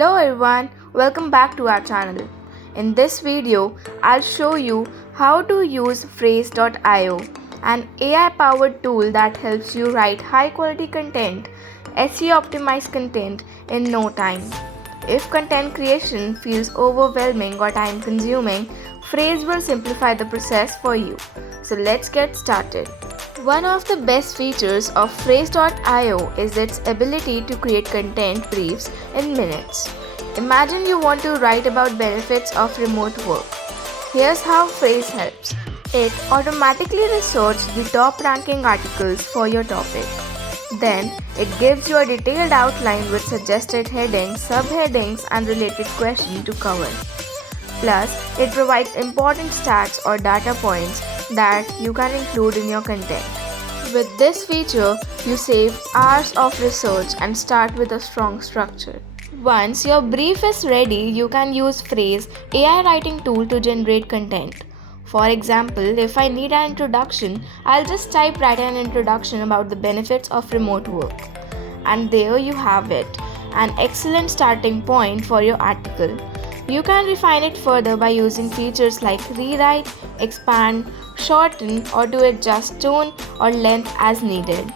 Hello everyone, welcome back to our channel. In this video, I'll show you how to use phrase.io, an AI-powered tool that helps you write high-quality content, SEO optimized content in no time. If content creation feels overwhelming or time-consuming, Phrase will simplify the process for you. So let's get started. One of the best features of phrase.io is its ability to create content briefs in minutes. Imagine you want to write about benefits of remote work. Here's how Phrase helps. It automatically researches the top ranking articles for your topic. Then, it gives you a detailed outline with suggested headings, subheadings, and related questions to cover. Plus, it provides important stats or data points that you can include in your content. With this feature, you save hours of research and start with a strong structure. Once your brief is ready, you can use Phrase AI writing tool to generate content. For example, if I need an introduction, I'll just write an introduction about the benefits of remote work. And there you have it, an excellent starting point for your article. You can refine it further by using features like rewrite, expand, shorten, or to adjust tone or length as needed.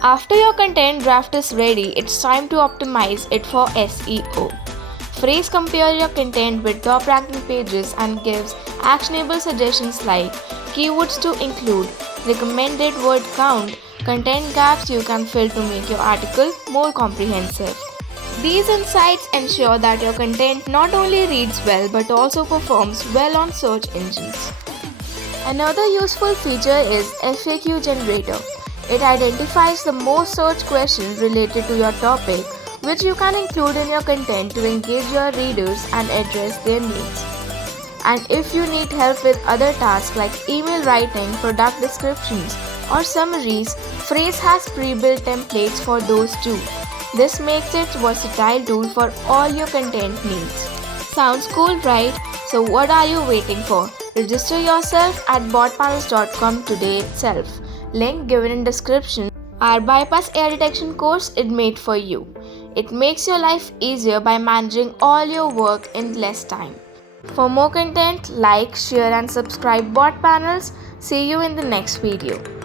After your content draft is ready, it's time to optimize it for SEO. Phrase compares your content with top ranking pages and gives actionable suggestions like keywords to include, recommended word count, content gaps you can fill to make your article more comprehensive. These insights ensure that your content not only reads well but also performs well on search engines. Another useful feature is FAQ Generator. It identifies the most searched questions related to your topic, which you can include in your content to engage your readers and address their needs. And if you need help with other tasks like email writing, product descriptions, or summaries, Phrase has pre-built templates for those too. This makes it a versatile tool for all your content needs. Sounds cool, right? So what are you waiting for? Register yourself at botpanels.com today itself. Link given in description. Our Bypass AI Detection course is made for you. It makes your life easier by managing all your work in less time. For more content, like, share and subscribe Botpanels. See you in the next video.